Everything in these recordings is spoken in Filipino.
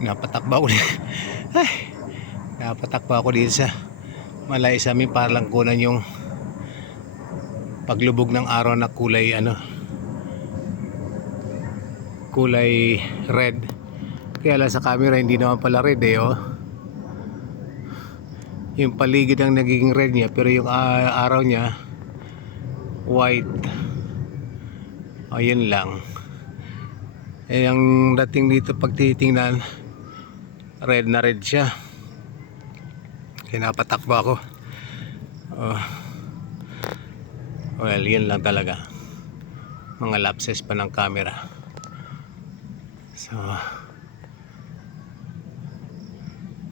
Napatakba ako dito. Ay, napatakba ako dito sa malay sa amin para lang kunan yung paglubog ng araw na kulay kulay red. Kaya lang sa camera hindi naman pala red oh. Yung paligid ang nagiging red niya, pero yung araw niya white. Ayun lang. Ang dating dito pag titingnan, red na red siya. Kaya napatakbo ako. Well, yun lang talaga. Mga lapses pa ng camera. So,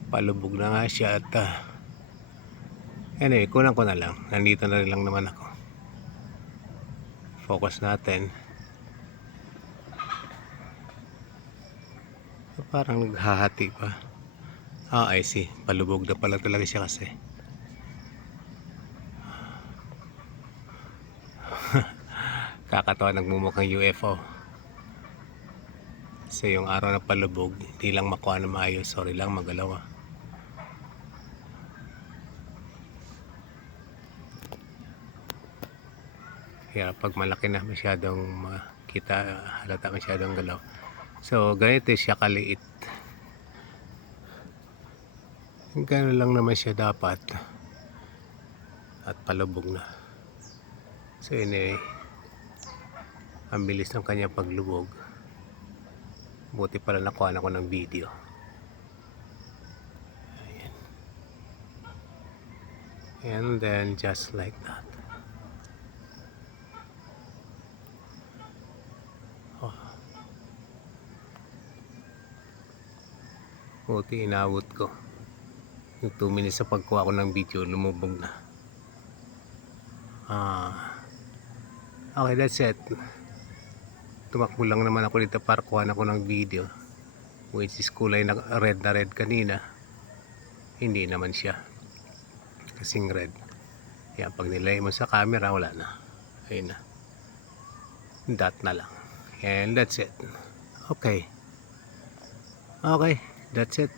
palubog na nga siya at anyway, kunan ko na lang. Nandito na rin lang naman ako. Focus natin. Parang naghahati pa. I see. Palubog na pala talaga siya kasi. Kakatawa, nagmumukhang UFO. Kasi yung araw na palubog, hindi lang makuha na maayos. Sorry lang, magalaw. Kaya pag malaki na masyadong makita, halata masyadong galaw. So ganito siya kaliit. Gano'n lang naman siya dapat. At palubog na. So anyway, ang bilis ng kanya paglubog. Buti pala nakuha na ko ng video. Ayan. And then just like that. Buti inabot ko. Yung 2 minutes sa pagkuha ko ng video, lumubog na. Okay, that's it. Tumakbo lang naman ako dito para kuha ako ng video. Which is kulay na red kanina. Hindi naman siya kasing red. Kaya pag nilay mo sa camera, wala na. Ayun na. Dot na lang. And that's it. Okay. Okay. That's it.